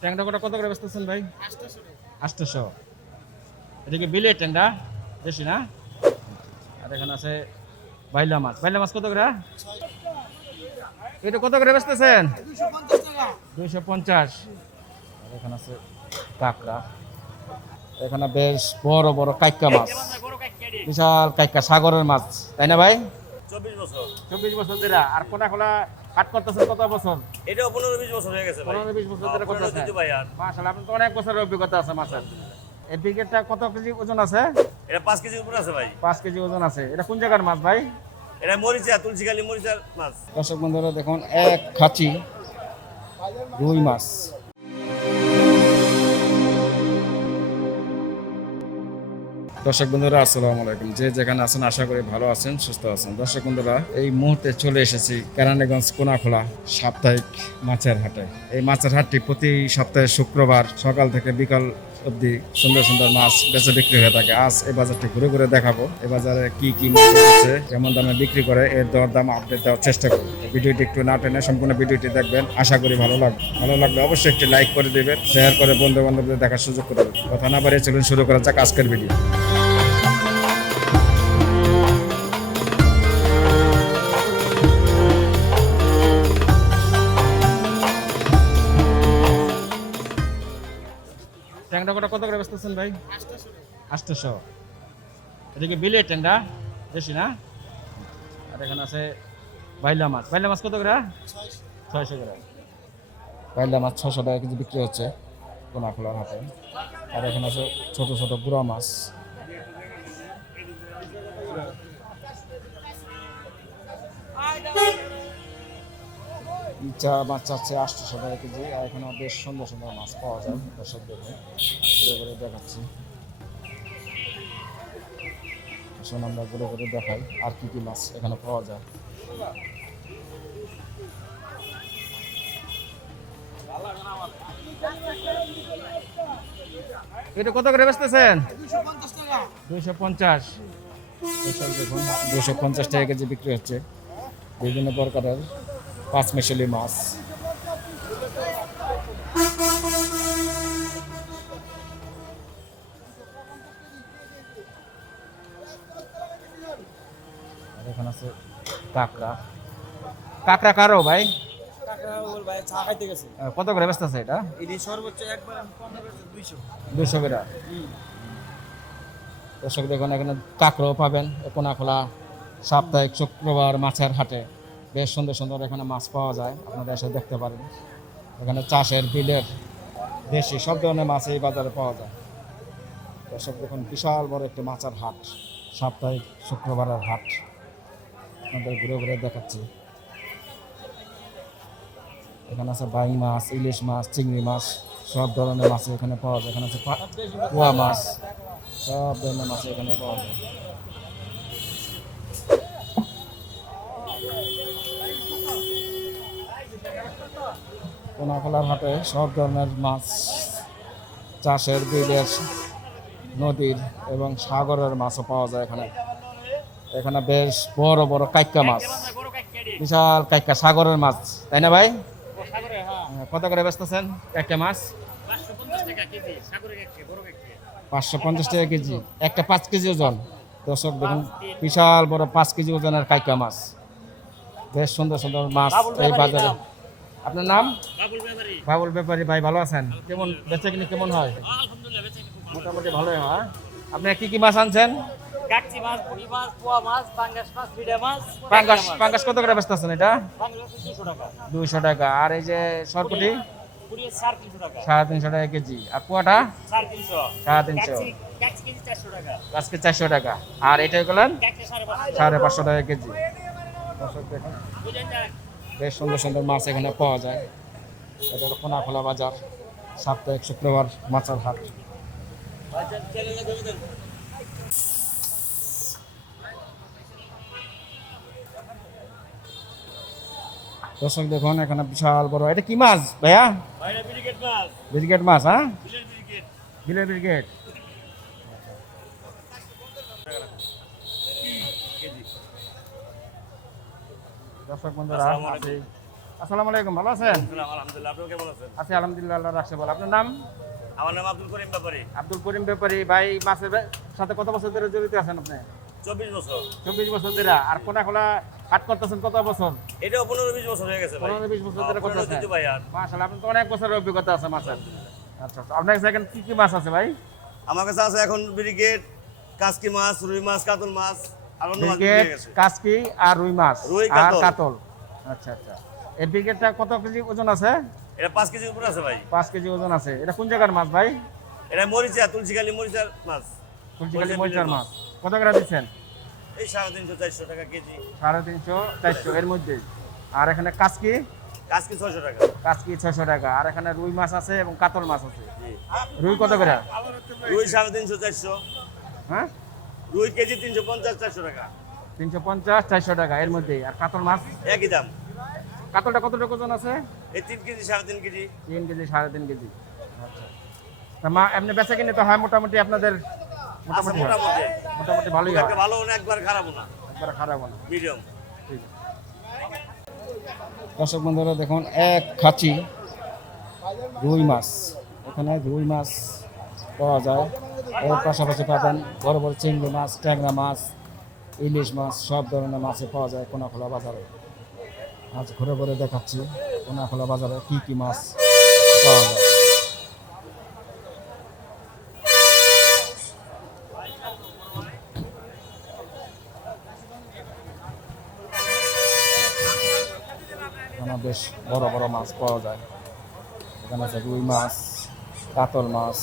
ট্যাংরা কটা কত করে বেচতেছেন ভাই? আটশোশো এটা কি বিলের ট্যাংরা? বেশি না? আর এখানে আছে বাইলা মাছ। বাইলা মাছ কত করে? এটা কত করে বেচতেছেন? দুইশো পঞ্চাশ। আর এখানে আছে কাঁকড়া। এখানে বেশ বড় বড় কাইক্কা মাছ। বিশাল কাইক্কা সাগরের মাছ। তাই না ভাই? চব্বিশ বছর। চব্বিশ বছর আর কোনা খোলা হাট করতেছেন কত বছর? এটা পনেরো বিশ বছর হয়ে গেছে ভাই। পনেরো বিশ বছর ধরে পনেরো আছে ভাই আর মাশাআল্লাহ আপনার তো অনেক বছরের অভিজ্ঞতা আছে মাছের এই বিকেটটা কত কেজি ওজন আছে? এটা পাঁচ কেজি উপরে আছে ভাই। পাঁচ কেজি ওজন আছে। এটা কোন জায়গার মাছ ভাই? এটা মরিচা তুলসীকালী মরিচার মাছ। দর্শক বন্ধুরা দেখুন এক খাঁচি রুই মাছ। দর্শক বন্ধুরা, আসসালামু আলাইকুম। যে যেখানে আছেন, আশা করি ভালো আছেন, সুস্থ আছেন। দর্শক বন্ধুরা, এই মুহূর্তে চলে এসেছি কেরানীগঞ্জ কোনাখোলা সাপ্তাহিক মাছের হাটে। এই মাছের হাটটি প্রতি সপ্তাহে শুক্রবার সকাল থেকে বিকাল অবধি সুন্দর সুন্দর মাছ বেচে বিক্রি হয়ে থাকে। আজ এই বাজারটি ঘুরে ঘুরে দেখাবো এই বাজারে কি কি মাছ আছে, কেমন দামে বিক্রি করে, এর দর দাম আপডেট দেওয়ার চেষ্টা করব। ভিডিওটি একটু না টেনে সম্পূর্ণ ভিডিওটি দেখবেন, আশা করি ভালো লাগবে। ভালো লাগলে অবশ্যই একটি লাইক করে দেবেন শেয়ার করে বন্ধু বান্ধবদের দেখার সুযোগ করে কথা না বাড়িয়ে চলুন, শুরু করা যাক আজকের ভিডিও ট্যাংরা কটা কত করে বেচতেছেন ভাই? আষ্টশো এদিকে কি বিলের ট্যাংরা? বেশি না? আর এখানে আছে বাইলা মাছ। বাইলা মাছ কত করে? ছয়শো। করে। বাইলা মাছ ছশো টাকা কেজি বিক্রি হচ্ছে। কোনা খোলার হাতে আর এখানে আছে ছোটো ছোটো গুড়া মাছ। ইচা মাছ চাচ্ছে আটশোশো টাকা কেজি আর এখানে বেশ সুন্দর সুন্দর মাছ পাওয়া যায় দর্শক দেখুন ঘুরে ঘুরে দেখাচ্ছি। আসুন আমরা ঘুরে ঘুরে দেখাই আর কি কি মাছ এখানে পাওয়া যায়। এটা কত করে বেচতেছেন? দুইশো পঞ্চাশ দেখুন দুশো পঞ্চাশ টাকা কেজি বিক্রি হচ্ছে। বিভিন্ন প্রকারের পাঁচ মিশালি মাছ। এখানে আছে কাঁকড়া। কাঁকড়া কারও ভাই? কত করে ব্যস্ত আছে এটা দুশো করে। দর্শক দেখুন এখানে কাঁকড়াও পাবেন। কোনা খোলা সাপ্তাহিক শুক্রবার মাছের হাটে। বেশ সুন্দর সুন্দর এখানে মাছ পাওয়া যায়, আপনারা এসে দেখতে পারেন। এখানে চাষের, বিলের, দেশি সব ধরনের মাছ এই বাজারে পাওয়া যায়। দর্শক দেখুন, বিশাল বড় একটি মাছের হাট, সাপ্তাহিক শুক্রবারের হাট। আপনাদের ঘুরে ঘুরে দেখাচ্ছি। এখানে আছে বাইং মাছ, ইলিশ মাছ, চিংড়ি মাছ, সব ধরনের মাছ এখানে পাওয়া যায়। এখানে আছে পোয়া মাছ, সব ধরনের মাছ এখানে পাওয়া যায়। কোনাখোলার হাটে সব ধরনের মাছ চাষের বিলের নদীর এবং সাগরের মাছও পাওয়া যায় এখানে। এখানে বেশ বড় বড় কাইক্কা মাছ বিশাল কাইকা সাগরের মাছ তাই না ভাই? হ্যাঁ, কত করে বেচতেছেন কাইক্কা মাছ? পাঁচশো পঞ্চাশ টাকা কেজি একটা পাঁচ কেজি ওজন। দর্শক দেখুন বিশাল বড় পাঁচ কেজি ওজনের কাইকা মাছ। বেশ সুন্দর সুন্দর মাছ এই বাজারে। আপনার নাম? বাবুল ব্যাপারী। ভাই ভালো আছেন? কেমন বেচে কিনে কেমন হয়? মোটামুটি ভালোই হয় আপনি কি কি মাছ আনছেন? কাকচি মাছ, পুঁটি মাছ, পোয়া মাছ, পাঙ্গাস মাছ, বিডা মাছ, পাঙ্গাস পাঙ্গাস কত করে বেচতেছেন এটা? পাঙ্গাস 200 টাকা। দুইশো টাকা। আর এই যে সরকুটি পুঁটি হচ্ছে সাড়ে তিনশো টাকা। কেজি। আর পোয়াটা? সাড়ে তিনশো। সাড়ে তিনশো। কাকচি- কাকচি কেজি 400 টাকা। আজকে চারশো টাকা। আর এটা গেলেন সাড়ে পাঁচশো টাকা। কেজি। দেখুন? বেশ সুন্দর সুন্দর মাছ এখানে পাওয়া যায়। এটা হলো খোলা বাজার সাপ্তাহিক শুক্রবার মাছের হাট। দর্শক দেখুন এখানে বিশাল বড়। এটা কি মাছ ভাইয়া? ভাইরা ব্রিগেড মাছ, ব্রিগেড মাছ হ্যাঁ? বিলের ব্রিগেড। দর্শক বন্ধুরা আছি। আসসালামু আলাইকুম ভালো আছেন? আলহামদুলিল্লাহ আপনি কেমন আছেন? আছি আলহামদুলিল্লাহ আল্লাহ রাখছে আপনার নাম? আমার নাম আব্দুল করিম ব্যাপারী। আব্দুল করিম ব্যাপারী। ভাই মাছের সাথে কত বছর ধরে জড়িত আছেন আপনি? চব্বিশ বছর। চব্বিশ বছর ধরে। আর কোনা খোলা হাট করতেছেন কত বছর? এটাও পনেরো বিশ বছর হয়ে গেছে পনেরো বিশ বছর ধরে করতেছেন। আপনার তো অনেক বছরের অভিজ্ঞতা আছে মাছের আচ্ছা আচ্ছা। আপনার কাছে এখন কি কি মাছ আছে ভাই? আমার কাছে আছে এখন ব্রিগেড কাসকি মাছ রুই মাছ কাতল মাছ আর ব্রিগেড কাসকি রুই মাছ আর কাতল। আচ্ছা আচ্ছা। এই ব্রিগেডটা কত কেজি ওজন আছে? এটা উপরে আছে ভাই। পাঁচ কেজি ওজন আছে। এটা কোন জায়গার মাছ ভাই? এটা মরিচা তুলসীকালী মরিচার মাছ। তুলসীকালী মরিচার মাছ। কত করে দিচ্ছেন? এই সাড়ে তিনশো চারশো টাকা কেজি। সাড়ে তিনশো চারশো এর মধ্যে। আর এখানে কাসকি কাসকি ছয়শো টাকা। কাসকি ছয়শো টাকা। আর এখানে রুই মাছ আছে এবং কাতল মাছ আছে। রুই কত করে? রুই সাড়ে তিনশো চারশো। হ্যাঁ? রুই কেজি তিনশো পঞ্চাশ চারশো টাকা। তিনশো পঞ্চাশ চারশো টাকা এর মধ্যে আর কাতল মাছ? একই দাম। কাতলটা কত টাকা ওজন আছে? এই তিন কেজি সাড়ে তিন কেজি। তিন কেজি সাড়ে তিন কেজি। আচ্ছা তা মা এমনি বেচা কিনে তো হয় মোটামুটি আপনাদের? মোটামুটি। মোটামুটি। মোটামুটি ভালোই হয়। ভালো না একবার খারাপও না। একবারে খারাপ না। মিডিয়াম। ঠিক আছে। দর্শক বন্ধুরা দেখুন এক খাঁচি রুই মাছ। ওখানে রুই মাছ পাওয়া যায়। এর পাশাপাশি পাবেন বড় বড় চিংড়ি মাছ, ট্যাংরা মাছ, ইলিশ মাছ, সব ধরনের মাছে পাওয়া যায় কোনাখোলা বাজারে। আজ ঘুরে ঘুরে দেখাচ্ছি কোনাখোলা বাজারে কি কি মাছ পাওয়া যায়। বেশ বড় বড় মাছ পাওয়া যায়। এখানে আছে রুই মাছ, কাতল মাছ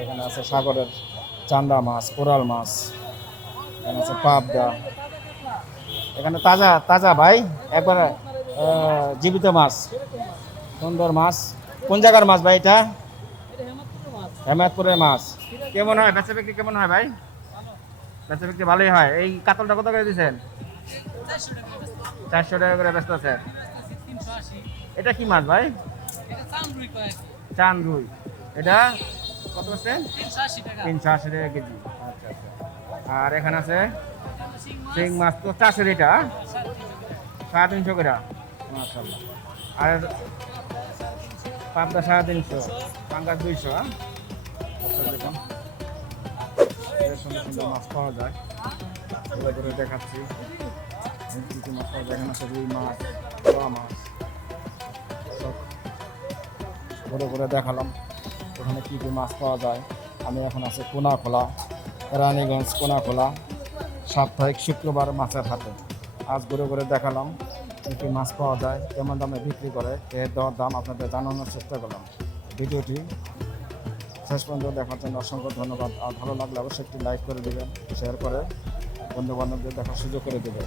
এখানে আছে সাগরের চান্দা মাছ কোরাল মাছ এখানে আছে পাবদা। এখানে তাজা তাজা ভাই একবার জীবিত মাছ সুন্দর মাছ। কোন জায়গার মাছ ভাই এটা? হেমায়তপুরের মাছ। কেমন হয়? বেচা বিক্রি কেমন হয় ভাই? বেচা বিক্রি ভালোই হয়। এই কাতলটা কত করে দিচ্ছেন চারশো টাকা করে ব্যস্ত আছে। এটা কি মাছ ভাই? চান রুই এটা? কত আছে? তিনশো আশি টাকা। কেজি। আচ্ছা আচ্ছা। আর এখানে আছে? শিং মাছ। তো চাষের এটা? সাড়ে তিনশো করে। মাশাল্লাহ আর পাবদা সাড়ে তিনশো পাঙ্গাস দুইশো হ্যাঁ? আচ্ছা, দেখুন। সুন্দর সুন্দর মাছ পাওয়া যায়। ঘুরে দেখাচ্ছি। কি কি মাছ পাওয়া যায়। এখানে আছে রুই মাছ পোয়া মাছ। ঘুরে ঘুরে দেখালাম। ওখানে কী কী মাছ পাওয়া যায়? আমি এখন আছি কোনাখোলা, রানীগঞ্জ কোনাখোলা, সাপ্তাহিক শুক্রবার মাছের হাটে। আজ ঘুরে ঘুরে দেখালাম কী কী মাছ পাওয়া যায়, কেমন দামে বিক্রি করে এর দর দাম আপনাদের জানানোর চেষ্টা করলাম। ভিডিওটি শেষ পর্যন্ত দেখার জন্য অসংখ্য ধন্যবাদ। আর ভালো লাগলে অবশ্যই একটি লাইক করে দেবেন, শেয়ার করে বন্ধু বান্ধবদের দেখার সুযোগ করে দেবেন।